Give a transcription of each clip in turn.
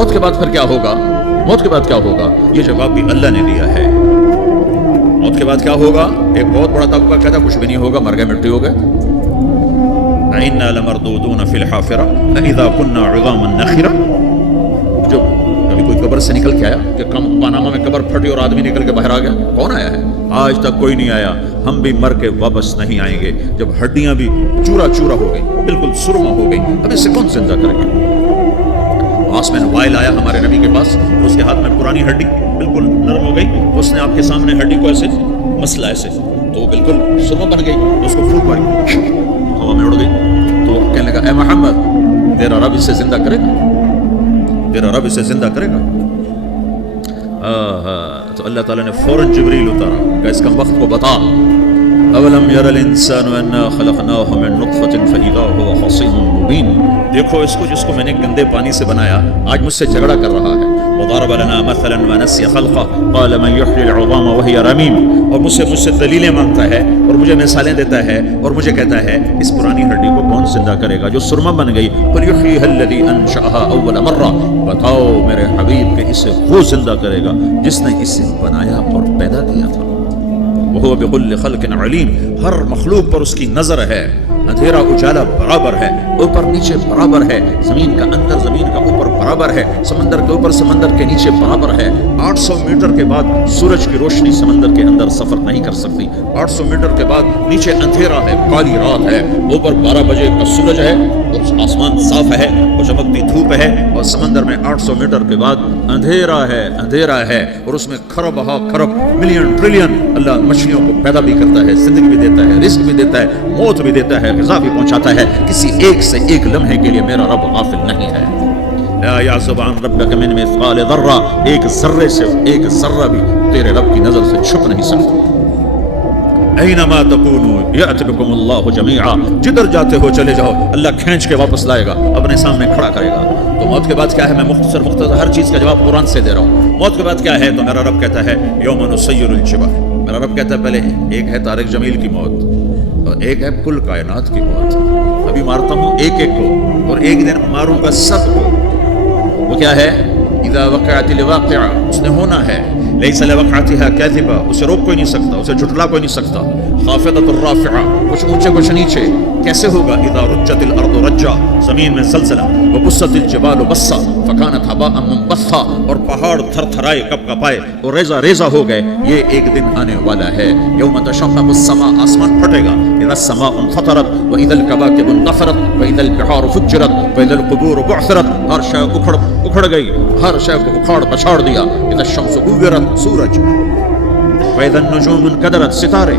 موت کے بعد پھر کیا ہوگا؟ موت کے بعد کیا ہوگا؟ یہ جواب بھی اللہ نے دیا ہے۔ موت کے بعد کیا ہوگا؟ ایک بہت بڑا طبقہ کہتا کچھ بھی نہیں ہوگا، مر گئے مٹی ہو گئے۔ اِنَّا لَمَرْدُودُونَ فِي الْحَافِرَةِ أَإِذَا كُنَّا عِظَامًا نَخِرَةً۔ جو کبھی کوئی قبر سے نکل کے آیا کہ پاناما میں قبر پھٹی اور آدمی نکل کے باہر آ گیا؟ کون آیا ہے؟ آج تک کوئی نہیں آیا۔ ہم بھی مر کے واپس نہیں آئیں گے جب ہڈیاں بھی چورا چورا ہو گئی، بالکل سرما ہو گئی، اب اسے کون زندہ کرے گا؟ آسمان وائل آیا ہمارے نبی کے پاس، اس کے ہاتھ میں پرانی ہڈی بالکل نرم ہو گئی، اس نے آپ کے سامنے ہڈی کو ایسے مسلا ایسے، تو وہ بالکل سرما بن گئی، اس کو پھونک ماری، ہوا میں اڑ گئی۔ تو کہنے لگا اے محمد تیرا رب اسے زندہ کرے گا، تیرا رب اسے زندہ کرے گا۔ تو اللہ تعالیٰ نے فوراً جبریل اتارا کہ اس کا وقت کو بتا۔ اولم یر الانسان انا خلقناہ من نطفۃ فاذا هو خصیم مبین۔ دیکھو اس کو جس کو میں نے گندے پانی سے بنایا، آج مجھ سے جھگڑا کر رہا ہے۔ وضرب لنا مثلا ونسی خلقہ قال من یحیی العظام وہی رمیم۔ اور مجھ سے دلیلیں مانگتا ہے اور مجھے مثالیں دیتا ہے اور مجھے کہتا ہے اس پرانی ہڈی کو کون زندہ کرے گا جو سرما بن گئی؟ قل یحییھا الذی انشأھا اول مرہ۔ بتاؤ میرے حبیب کہ اسے وہ زندہ کرے گا جس نے اسے بنایا اور پیدا کیا تھا۔ وہ بكل خلق علیم، ہر مخلوق پر اس کی نظر ہے۔ اندھیرا اجالا برابر ہے، اوپر نیچے برابر ہے، زمین کا اندر زمین کا اوپر برابر ہے، سمندر کے اوپر سمندر کے نیچے برابر ہے۔ 800 میٹر کے بعد سورج کی روشنی سمندر کے اندر سفر نہیں کر سکتی۔ 800 میٹر کے بعد نیچے اندھیرا ہے، کالی رات ہے، اوپر 12 بجے کا سورج ہے اور آسمان صاف ہے اور چمکتی دھوپ ہے، اور سمندر میں 800 میٹر کے بعد اندھیرا ہے اور اس میں کھرب ہا کھرب ملین ٹریلین اللہ مچھلیوں کو پیدا بھی کرتا ہے، زندگی بھی دیتا ہے، رزق بھی دیتا ہے، موت بھی دیتا ہے، غذا بھی پہنچاتا ہے۔ کسی ایک سے ایک لمحے کے لیے میرا رب غافل نہیں ہے۔ لا يعزب عن ربك من مثقال ذرہ، ایک ذرے سے ایک ذرہ بھی تیرے رب کی نظر سے چھپ نہیں سکتا۔ اینما تکونوا یأتی بکم اللہ جمیعا، جدھر جاتے ہو چلے جاؤ، اللہ کھینچ کے واپس لائے گا، اپنے سامنے کھڑا کرے گا۔ تو موت کے بعد کیا ہے؟ میں مختصر ہر چیز کا جواب قرآن سے دے رہا ہوں۔ موت کے بعد کیا ہے؟ تو میرا رب کہتا ہے یوم نسیر الجبال۔ میرا رب کہتا ہے پہلے ایک ہے طارق جمیل کی موت اور ایک ہے کل کائنات کی موت۔ ابھی مارتا ہوں ایک ایک کو اور ایک دن ماروں گا سب کو۔ وہ کیا ہے؟ اذا وقعت الواقعہ، اس نے ہونا ہے۔ لیس لوقعتها کاذبہ، اسے روک کوئی نہیں سکتا، اسے جھٹلا کوئی نہیں سکتا۔ خافضۃ الرافعہ، کچھ اونچے کچھ نیچے۔ کیسے ہوگا؟ اذا رجت الارض رجا، زمین میں زلزلہ۔ وبست الجبال بسا فکانت ہباء منبثا، اور پہاڑ تھر تھرائے کپ کپائے اور ریزہ ریزہ ہو گئے۔ یہ ایک دن آنے والا ہے۔ یوم تشقق السماء، آسمان پھٹے گا۔ اذا السماء انفطرت واذا الكواكب انتثرت واذا البحار فجرت واذا القبور بعثرت، ہر شے اکھڑ گئی، ہر شے کو اکھاڑ پچھاڑ دیا۔ اذا الشمس كورت، سورج۔ واذا النجوم انكدرت، ستارے۔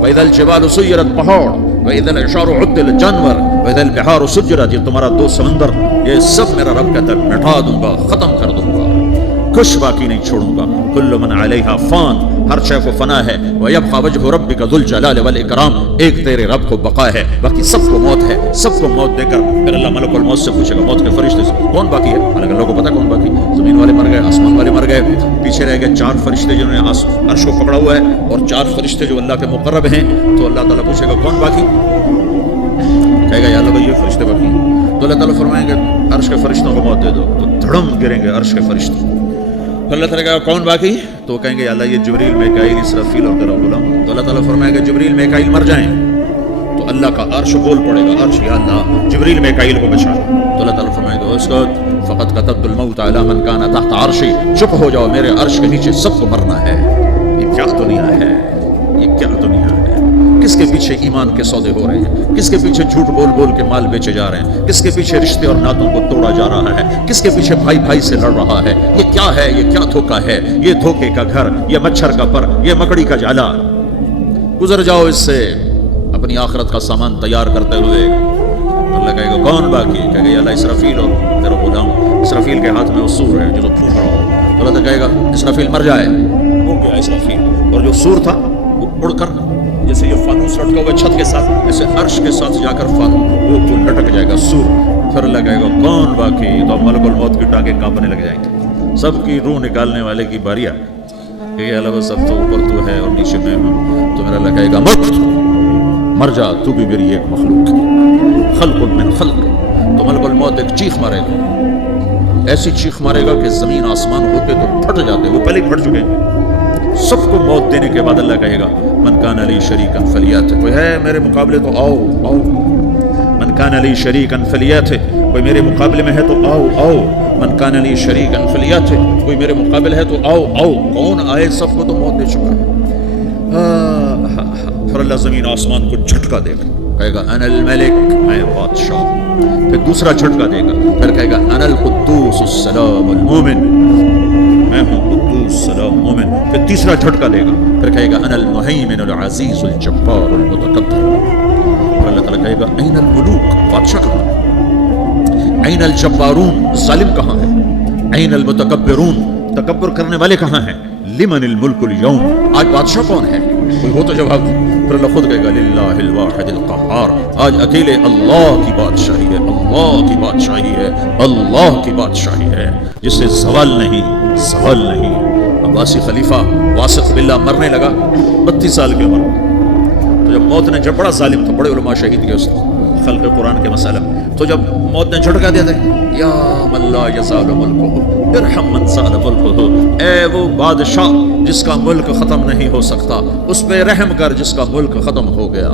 واذا الجبال سيرت، پہاڑ۔ واذا العشار عدلت، جانور۔ واذا البحار سجرت، یہ تمہارا دو سمندر، یہ سب میرا رب کہتا ہے مٹا دوں گا، ختم کر دوں گا، کچھ باقی نہیں چھوڑوں گا۔ کل من علیہا فان، ہر شے کو فنا ہے۔ ویبقى وجہ ربک ذو الجلال والاکرام، ایک تیرے رب کو بقا ہے، باقی سب کو موت ہے۔ سب کو موت دے کر پھر اللہ ملک الموت سے پوچھے گا، موت کے فرشتے سے کون باقی ہے؟ حالانکہ اللہ کو پتا کون باقی۔ زمین والے مر گئے، آسمان والے مر گئے، پیچھے رہ گئے 4 فرشتے جنہوں نے عرش کو پکڑا ہوا ہے، اور 4 فرشتے جو اللہ کے مقرب ہیں۔ تو اللہ تعالیٰ پوچھے گا کون باقی؟ کہے گا یا اللہ بھائی یہ فرشتے باقی ہیں۔ تو اللہ تعالیٰ فرمائیں گے عرش کے فرشتوں کو موت دے دو، تو دھڑم گریں گے عرش کے فرشتے۔ تو اللہ تعالیٰ کہا کون باقی؟ تو کہیں گے یا اللہ یہ جبریل میکائیل اسرافیل اور تیرا غلام۔ تو اللہ تعالیٰ فرمائے گا جبریل میکائیل مر جائیں، تو اللہ کا عرش بول پڑے گا، عرش یا اللہ جبریل میکائیل کو بچا۔ تو اللہ تعالیٰ فرمائے گا اسکت فقط كتبت الموت على من كان تحت عرشی، چپ ہو جاؤ، میرے عرش کے نیچے سب کو مرنا ہے۔ یہ کیا دنیا ہے؟ یہ کیا دنیا ہے؟ کس کے پیچھے ایمان کے سودے ہو رہے ہیں؟ کس کے پیچھے جھوٹ بول بول کے مال بیچے جا رہے ہیں؟ کس کے پیچھے رشتے اور ناتوں کو توڑا جا رہا ہے؟ کس کے پیچھے بھائی بھائی سے لڑ رہا ہے؟ یہ کیا ہے؟ یہ کیا دھوکہ ہے؟ یہ دھوکے کا گھر، یہ مچھر کا پر، یہ مکڑی کا جالا۔ گزر جاؤ اس سے اپنی آخرت کا سامان تیار کرتے ہوئے۔ اللہ کہے گا کون باقی؟ کہے گا یا اللہ اسرافیل اور تیرا غلام۔ اسرافیل کے ہاتھ میں وہ سور ہے جو پھونک رہا ہو۔ تو اللہ کہے گا اسرافیل مر جائے، ہو گیا اسرافیل، اور جو سور تھا وہ اڑ کر جیسے یہ فانوس لٹکا ہوا چھت کے ساتھ، ایسے عرش کے ساتھ جا کر وہ لٹک جائے گا سور۔ پھر اللہ کہے گا کون باقی؟ تو ملک الموت کی ٹانگیں کانپنے لگ جائیں گے، سب کی روح نکالنے والے کی باری آ کہ اللہ بس اب تو اوپر تو ہے اور نیچے میں ہوں۔ تو میرا اللہ کہے گا مت، مر جا، تو بھی میری ایک مخلوق ہے، خلق من خلق۔ تو ملک الموت ایک چیخ مارے گا، ایسی چیخ مارے گا کہ زمین آسمان ہوتے تو پھٹ جاتے، وہ پہلے ہی پھٹ چکے ہیں۔ سب کو موت دینے کے بعد اللہ کہے گا من کان لی شریکا فلیات، کوئی ہے میرے مقابلے تو آؤ آؤ، من کان لی شریکا فلیات، کوئی میرے مقابلے میں ہے تو آؤ آؤ، من کان لی شریکا فلیات، کوئی میرے مقابلے ہے تو آؤ آؤ، کون آئے؟ سب کو تو موت دے چکا ہے۔ پھر اللہ زمین آسمان کو جھٹکا دے گا، کہے گا انا الملک، میں بادشاہ۔ پھر دوسرا جھٹکا دے گا، پھر کہے گا انا القدوس السلام المومن، میں ہوں قدوس سلام مومن۔ پھر تیسرا جھٹکا دے گا، پھر کہے گا انا المہیمن العزیز الجبار المتکبر۔ پھر اللہ تعالیٰ کہے گا این الملوک، بادشاہ کہاں ہے؟ این الجبارون، ظالم کہاں ہے؟ این المتکبرون، تکبر کرنے والے کہاں ہیں؟ لمن الملک اليوم، آج بادشاہ کون ہے؟ کوئی ہو تو جواب دے۔ پھر اللہ خود کہے گا للہ الواحد القہار، آج اکیلے اللہ کی بادشاہی ہے، اللہ کی بادشاہی ہے، اللہ کی بادشاہی ہے، جس سے زوال نہیں، زوال نہیں۔ عباسی خلیفہ واسق باللہ مرنے لگا 32 سال کی عمر، تو جب موت نے، جب بڑا ظالم تھا، بڑے علماء شہید گئے اس خلق قرآن کے مسئلہ، تو جب موت نے جھٹکا دیا تھا یا من لا یزال ملکہ ارحم من زال ملکہ، اے وہ بادشاہ جس کا ملک ختم نہیں ہو سکتا، اس پہ رحم کر جس کا ملک ختم ہو گیا،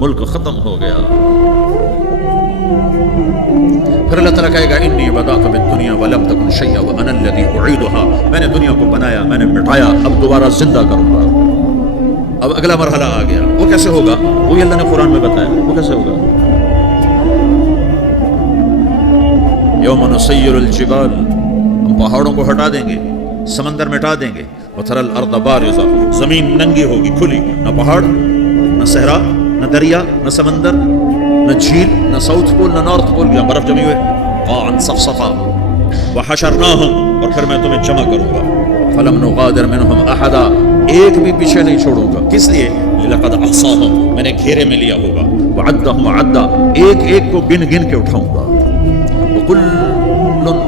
ملک ختم ہو گیا۔ پھر اللہ تعالیٰ کہے گا انی بدأت بالدنیا ولم تکن شیئا وانا الذی اعیدها، میں نے دنیا کو بنایا، میں نے مٹایا، اب دوبارہ زندہ کروں گا۔ اب اگلا مرحلہ آ گیا، وہ کیسے ہوگا؟ وہی اللہ نے قرآن میں بتایا، وہ کیسے ہوگا؟ یوم نسیر الجبال، ہم پہاڑوں کو ہٹا دیں گے، سمندر مٹا دیں گے، وتری الارض بارزہ، زمین ننگی ہوگی، کھلی، نہ پہاڑ، نہ صحرا، نہ دریا، نہ سمندر، نہ جھیل، نہ ساؤتھ پول، نہ نارتھ پول، جہاں برف جمی ہوئے، قاعا صفصفا، وحشرناہم، اور پھر میں تمہیں جمع کروں گا، فلم نغادر منہم احدا، ایک بھی پیچھے نہیں چھوڑوں گا، کس لیے؟ لقد احصاہم، میں نے گھیرے میں لیا ہوگا، وعدہم عدا، ایک ایک کو گن گن کے اٹھاؤں گا، وکل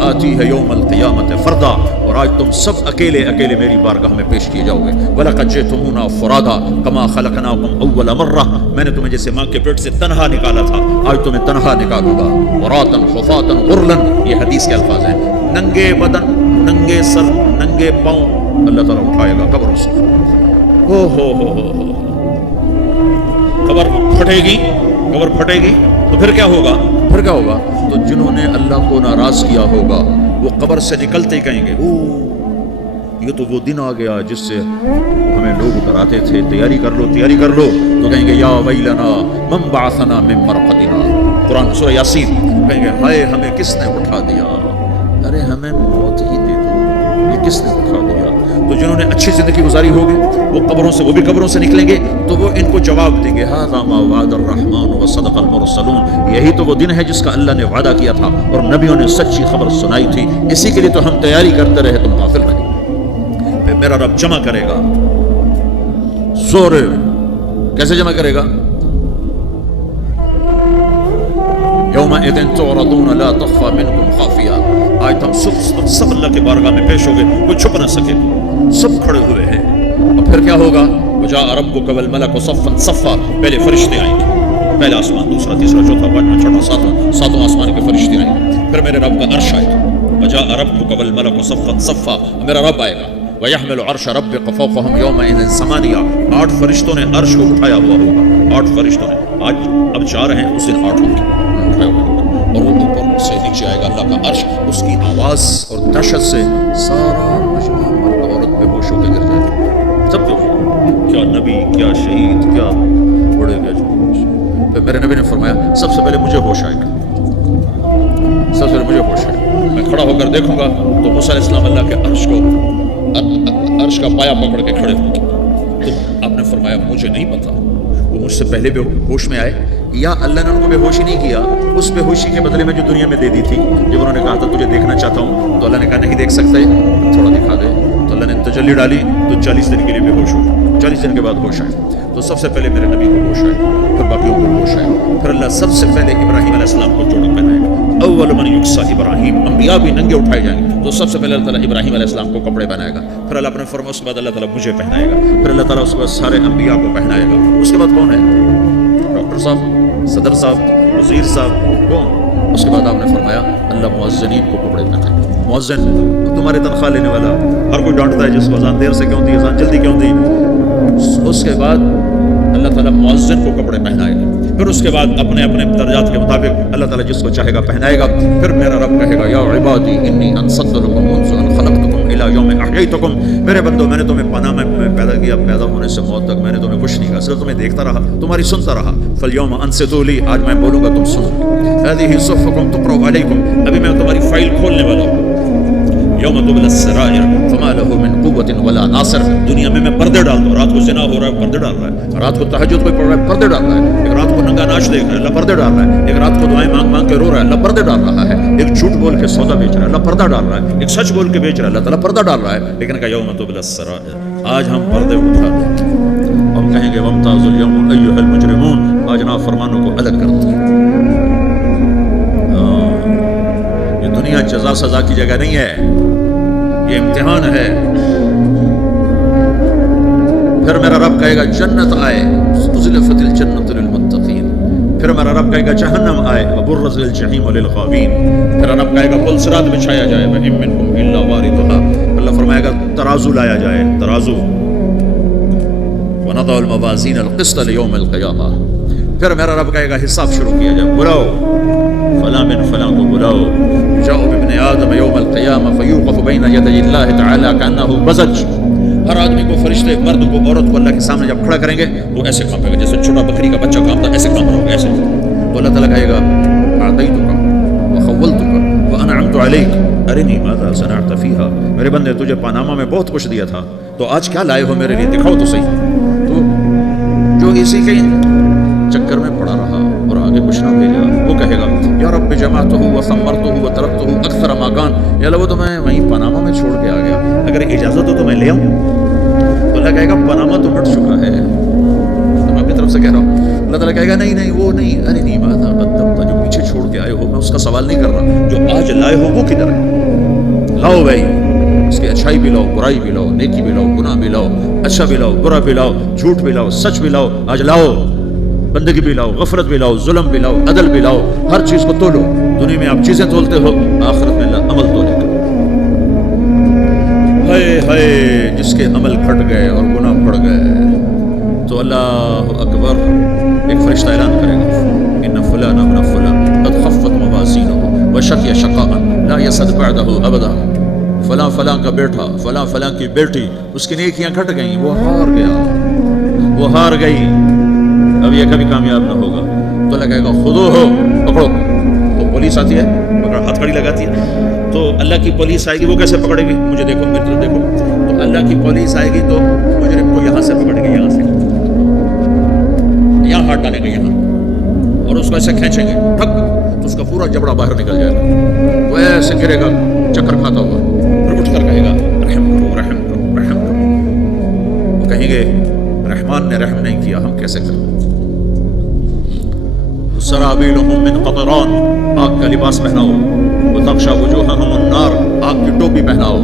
آتیہ یوم القیامت فردا، اور آج تم سب اکیلے اکیلے میری بارگاہ میں پیش کیے جاؤ گے، وَلَقَدْ جِئْتُمُونَا فُرَادًا كَمَا خَلَقْنَاكُمْ أَوَّلَ مَرَّةٍ، میں نے تمہیں جیسے ماں کے پیٹ سے تنہا نکالا تھا، آج تمہیں تنہا نکالوں گا، عُرَاةً حُفَاةً غُرْلًا، یہ حدیث کے الفاظ ہیں، ننگے بدن، ننگے سر، ننگے پاؤں اللہ تعالیٰ اٹھائے گا قبروں سے۔ ہو قبر پھٹے گی، قبر پھٹے گی تو پھر کیا ہوگا؟ پھر کیا ہوگا؟ تو جنہوں نے اللہ کو ناراض کیا ہوگا وہ قبر سے نکلتے ہی کہیں گے یہ تو وہ دن آ گیا جس سے ہمیں لوگ ڈراتے تھے، تیاری کر لو تیاری کر لو، تو کہیں گے یا ویلنا من بعثنا من مرقدنا، قرآن سورہ یاسین، کہیں گے ہائے ہمیں کس نے اٹھا دیا، ارے ہمیں موت ہی دے دو، یہ کس نے اٹھا دیا۔ تو جنہوں نے اچھی زندگی گزاری ہوگی وہ قبروں سے، وہ بھی قبروں سے نکلیں گے تو وہ ان کو جواب دیں گے ھذا ما وعد الرحمن وصدق المرسلون، یہی تو وہ دن ہے جس کا اللہ نے وعدہ کیا تھا اور نبیوں نے سچی خبر سنائی تھی، اسی کے لیے تو ہم تیاری کرتے رہے، تم غافل رہے۔ پھر میرا رب جمع کرے گا، زور کیسے جمع کرے گا؟ یومئذ تعرضون لا تخفى منکم خافیہ، آج تم سب اللہ کے بارگاہ میں پیش ہو گئے، کوئی چھپ نہ سکے، سب کھڑے ہوئے ہیں۔ اور پھر کیا ہوگا؟ وجاء ربک والملک صفا صفا، پہلے فرشتے آئیں گے، پہلا آسمان، دوسرا، تیسرا، چوتھا، پانچواں، چھٹا، ساتواں آسمان کے فرشتے آئیں گے، پھر میرے رب کا عرش آئے گا، وجاء ربک والملک صفا صفا، میرا رب آئے گا، وَيَحْمِلُ عَرْشَ رَبِّكَ فَوْقَهُمْ يَوْمَئِذٍ ثَمَانِيَةٌ، 8 فرشتوں نے عرش کو اٹھایا ہوا ہوگا، 8 فرشتوں نے، آج اب 4 ہیں، اس دن 8 ہوں گے، اٹھایا ہوا ہوگا، اور وہ اوپر سے نیچے آئے گا اللہ کا عرش، اس کی آواز اور دہشت سے سارا مجمع مرد عورت بے ہوش ہو کے گر جائے گا، سب جو کیا نبی، کیا شہید، کیا بڑے گئے جو۔ پھر میرے نبی نے فرمایا سب سے پہلے مجھے ہوش آئے گا، سب سے پہلے مجھے ہوش آئے گا، میں کھڑا ہو کر دیکھوں گا تو موسیٰ علیہ السلام اللہ کے عرش کو، عرش کا پایا پکڑ کے کھڑے ہوں گے، تو آپ نے فرمایا مجھے نہیں پتا وہ مجھ سے پہلے بے ہوش میں آئے یا اللہ نے ان کو بے ہوشی نہیں کیا، اس بے ہوشی کے بدلے میں جو دنیا میں دے دی تھی، جب انہوں نے کہا تھا تجھے دیکھنا چاہتا ہوں تو اللہ نے کہا نہیں دیکھ سکتے، تھوڑا دکھا دے، تو اللہ نے تجلی ڈالی تو 40 دن کے لیے بے ہوش ہو، 40 دن کے بعد ہوش آئے، تو سب سے پہلے میرے نبی کو ہوش آئے، پھر باقیوں کو ہوش آئے، پھر اللہ سب سے پہلے ابراہیم علیہ السلام کو جوڑا پہنائے گا، اول من یکسا ابراہیم، انبیاء بھی ننگے اٹھائے جائیں گے، تو سب سے پہلے اللہ تعالیٰ ابراہیم علیہ السلام کو کپڑے پہنائے گا، پھر اللہ اپنے فرما اس کے بعد اللہ تعالیٰ مجھے پہنائے گا، پھر اللہ تعالیٰ اس کے بعد سارے انبیاء کو پہنائے گا، اس کے بعد کون ہے؟ ڈاکٹر صاحب، صدر صاحب، وزیر صاحب، کون؟ اس کے بعد آپ نے فرمایا اللہ مؤذنین کو کپڑے پہنائے. مؤذن تمہاری تنخواہ لینے والا, ہر کوئی ڈانٹتا ہے جس کو اذان دیر سے کیوں دی, اذان جلدی کیوں دی. اس کے بعد اللہ تعالیٰ مؤذن کو کپڑے پہنائے گا. پھر اس کے بعد اپنے اپنے درجات کے مطابق اللہ تعالیٰ جس کو چاہے گا پہنائے گا. پھر میرا رب کہے گا یا عبادی انی انصت لکم منذ ان خلقتکم الی یوم احییتکم, میرے بندو میں نے تمہیں پناہ میں پیدا کیا, پیدا ہونے سے موت تک میں نے تمہیں کچھ نہیں کہا, صرف تمہیں دیکھتا رہا, تمہاری سنتا رہا. فالیوم انصتوا لی, آج میں بولوں گا تم سنو. ہذہ صحفکم تقرأ علیکم, ابھی میں تمہاری فائل کھولنے والا ہوں. یوم تبلی السرائر فما له من قوت ولا ناصر, دنیا میں پردے ڈال دو. رات کو زنا ہو رہا ہے پردے ڈال رہا ہے, رات کو تہجد کوئی پڑھ رہا ہے پردے ڈال رہا ہے, ایک رات کو ننگا ناچ دیکھ رہا ہے اللہ پردے ڈال رہا ہے, ایک رات کو دعائیں مانگ مانگ کے رو رہا ہے اللہ پردے ڈال رہا ہے, ایک جھوٹ بول کے سودا بیچ رہا ہے اللہ پردہ ڈال رہا ہے, ایک سچ بول کے بیچ رہا ہے اللہ تعالیٰ پردہ ڈال رہا ہے. لیکن کہ یوم تبلی السرائر, آج ہم پردے اٹھا دیں, ہم کہیں گے وامتازوا اليوم ایھا المجرمون, آج نافرمانوں کو الگ کر دیں. یہ دنیا جزا سزا کی جگہ نہیں ہے, یہ امتحان ہے. پھر میرا رب کہے گا جنت آئے, ازلفت الجنت للمتقین. پھر میرا رب کہے گا جہنم آئے, وبرزت الجحیم للغاوین. پھر رب کہے گا پل صراط بچھایا جائے, وَإِن مِّنكُمْ إِلَّا وَارِدُهَا. اللہ فرمائے گا ترازو لایا جائے, ترازو. وَنَضَعُ الْمَوَازِينَ الْقِسْطَ لِيَوْمِ الْقِيَامَةِ. پھر میرا رب کہے گا حساب شروع کیا جائے, بلاؤ فلاں بن فلاں کو بلاؤ. جاؤ بابن آدم یوم القیامہ فیوقف بین یدی اللہ تعالی کانہ بزج. ہر آدمی کو, فرشتے, مرد کو, عورت کو اللہ کے سامنے جب کھڑا کریں گے وہ ایسے کانپے گا جیسے چھوٹا بکری کا بچہ کانپتا ہے, ایسے کانپ رہا ہوگا ایسے. تو اللہ تعالیٰ کہے گا اعطیتک وخولتک وانعمت علیک ارنی ماذا صنعت فیہا. میرے بندے تجھے پاناما میں بہت کچھ دیا تھا, تو آج کیا لائے ہو میرے لیے, دکھاؤ تو صحیح. تو جو اسی کے چکر میں پڑا رہا اور آگے کچھ نہ بھیجا, وہ کہے گا یا رب جمعتہ وثمرتہ وترکتہ اکثر ما کان, یا اللہ وہ تو میں وہیں پاناما میں چھوڑ کے آ گیا, اگر اجازت ہو تو میں لے آؤں. تو اللہ کہے گا پاناما تو مٹ چکا ہے, تو میں اپنی طرف سے کہہ رہا ہوں. اللہ تعالیٰ کہے گا نہیں نہیں وہ نہیں, ارے نہیں ماذا قدمت, جو پیچھے چھوڑ کے آئے ہو میں اس کا سوال نہیں کر رہا, جو آج لائے ہو وہ کدھر ہے. لاؤ بھائی, اس کی اچھائی بھی لاؤ, برائی بھی لاؤ, نیکی بھی لاؤ, گناہ بھی لاؤ, اچھا بھی لاؤ, برا بھی لاؤ, جھوٹ بھی لاؤ, سچ بھی لاؤ, آج لاؤ. بندگی بھی لاؤ, غفرت بھی لاؤ, ظلم بھی لاؤ, عدل بھی لاؤ, ہر چیز کو تولو. دنیا میں آپ چیزیں تولتے ہو, آخرت میں اللہ عمل تولے گا. ہائے ہائے جس کے عمل گھٹ گئے اور گناہ بڑھ گئے, تو اللہ اکبر, ایک فرشتہ اعلان کرے گا ان فلان ابن فلان قد خفت موازینہ وشقی شقاء لا یسعد بعدہ ابدا. فلاں فلاں کا بیٹا, فلاں فلاں کی بیٹی, اس کی نیکیاں گھٹ گئیں, وہ ہار گیا, وہ ہار گئی, اب یہ کبھی کامیاب نہ ہوگا. تو اللہ کہے گا خودو ہو, پکڑو. تو پولیس آتی ہے, ہتھ کڑی لگاتی ہے, تو اللہ کی پولیس آئے گی, وہ کیسے پکڑے گی, مجھے دیکھو میری طرف دیکھو. تو اللہ کی پولیس آئے گی تو مجرم کو یہاں سے پکڑے گی, یہاں سے, یہاں ہاتھ ڈالیں گے یہاں, اور اس کو ایسے کھینچیں گے ٹھک, تو اس کا پورا جبڑا باہر نکل جائے گا, وہ ایسے گرے گا چکر کھاتا ہوا, پھر اٹھ کر کہے گا رحم کرو رحم کرو رحم کرو. وہ کہیں گے رحمان نے رحم نہیں کیا, ہم کیسے کریں. سرابیلہم من قطران, آگ کا لباس پہناؤ. وتغشی وجوہہم النار, آگ کی ٹوپی پہناؤ.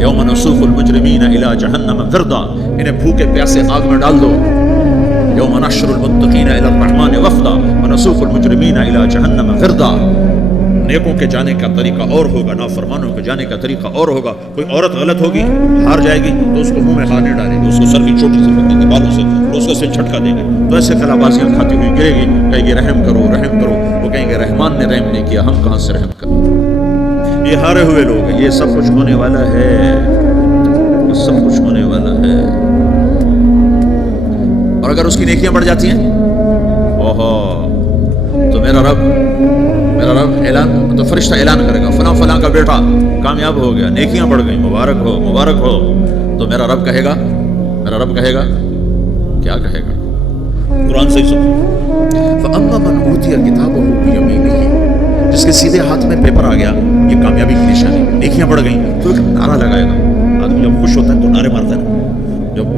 یوم نسوق المجرمین الی جہنم فردا, انہیں بھوکے پیاسے آگ میں ڈال دو. یوم نحشر المتقین الی الرحمن وفدا ونسوق المجرمین الی جہنم فردا. نیکوں کے جانے کا طریقہ اور ہوگا, نافرمانوں کے جانے کا طریقہ اور ہوگا. کوئی عورت غلط ہوگی, ہار جائے گی, تو اس کو منہ میں ہاتھ نہیں ڈالے گی, اس کو سر کی چھوٹی سی پکڑیں گے بالوں سے, تو اس کو سر جھٹکا دیں گے, تو ایسے کلا بازیاں کھاتی ہوئی گرے گی, کہے گی رحم کرو رحم کرو. وہ کہیں گے رحمان نے رحم نہیں کیا, ہم کہاں سے رحم کریں. یہ ہارے ہوئے لوگ ہیں, یہ سب کچھ ہونے والا ہے, یہ سب کچھ ہونے والا ہے. اور اگر اس کی نیکیاں بڑھ جاتی ہیں, تو میرا رب اعلان, تو فرشتہ اعلان کرے گا فلاں فلاں کا بیٹا کامیاب ہو گیا, نیکیاں بڑھ گئی, مبارک ہو مبارک ہو. تو میرا رب کہے گا کیا کہے گا, قرآن سے سنو. فَأَمَّا مَنْ أُوتِيَ كِتَابَهُ بِيَمِينِهِ, جس کے سیدھے ہاتھ میں پیپر آ گیا, یہ کامیابی کی نشانی, نیکیاں بڑھ گئیں, تو ایک نعرہ لگائے گا. آدمی جب خوش ہوتا ہے تو نعرے مارتا ہے,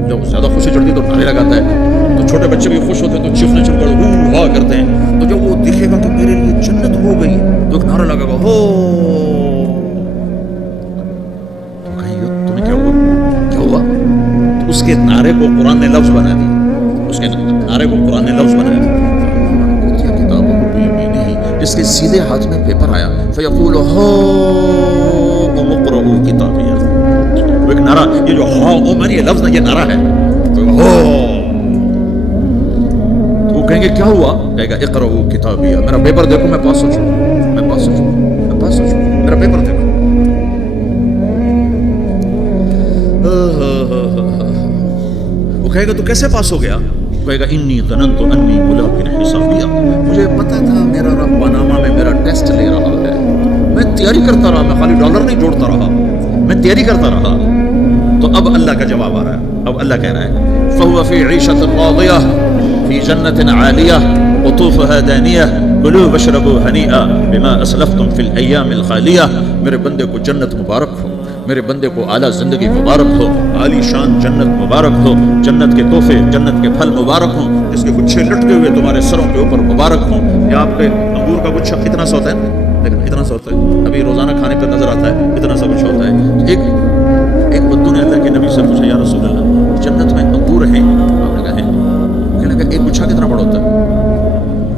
جب زیادہ خوشی چڑھتی ہے تو نعرے لگاتا ہے. تو چھوٹے بچے بھی خوش ہوتے ہیں تو چیخنے چل کر ہو ہا کرتے ہیں. تو جب وہ دیکھے گا کہ میرے لیے جنت ہو گئی, تو ایک نعرہ لگا گا ہو. تو کہیں گے تمہیں کیا ہوا. تو اس کے نعرے کو قرآن نے لفظ بنا دیا, اس کے نعرے کو قرآن نے لفظ بنایا. اس کے سیدھے ہاتھ میں پیپر آیا فیقول ہاؤم اقرؤوا کتابیہ. وہ ایک نعرہ، یہ جو ہاؤم ہے یہ لفظ یہ نعرہ ہے. وہ کہیں گے کیا ہوا؟ کہے گا اقرؤوا کتابیہ، میرا پیپر دیکھو، میں پاس ہو چکا، میں پاس ہو چکا، میں پاس ہو چکا، میرا پیپر دیکھو. وہ کہے گا تو کیسے پاس ہو گیا؟ کہے گا انی ظننت انی ملاق حسابیہ، مجھے پتا تھا میرا رب پاناما میں میرا ٹیسٹ لے رہا ہے. میں تیاری کرتا رہا، میں خالی ڈالر نہیں جوڑتا رہا، میں تیاری کرتا رہا. تو اب اللہ کا جواب آ رہا ہے. اب اللہ کہہ رہا ہے فَهُوَ فِي عِيشَةٍ رَاضِيَةٍ فِي جَنَّةٍ عَالِيَةٍ قُطُوفُهَا دَانِيَةٌ كُلُوا وَاشْرَبُوا هَنِيئًا بِمَا أَسْلَفْتُمْ فِي الْأَيَّامِ الْخَالِيَةِ. میرے بندے کو جنت مبارک ہو، میرے بندے کو اعلیٰ زندگی مبارک ہو، عالی شان جنت مبارک ہو، جنت کے تحفے، جنت کے پھل مبارک ہوں، جس کے گچھے لٹکے ہوئے تمہارے سروں کے اوپر مبارک ہوں. یا آپ کے انگور کا گچھا اتنا سا ہوتا ہے، لیکن اتنا سا ہوتا ہے، ابھی روزانہ کھانے پہ نظر آتا ہے، اتنا سا کچھ ہوتا ہے. ایک بدو نے اللہ کے نبی سے پوچھا یا رسول اللہ جنت میں انگور ہیں؟ آپ نے کہا ہیں. کہنے لگا ایک گچھا کتنا بڑا ہوتا ہے؟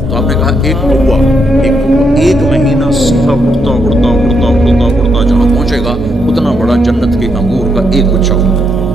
تو آپ نے کہا ایک کوا، ایک مہینہ سیدھا اڑتا اڑتا اڑتا اڑتا اڑتا جہاں پہنچے گا اتنا بڑا جنت کے انگور کا ایک گچھا ہوگا.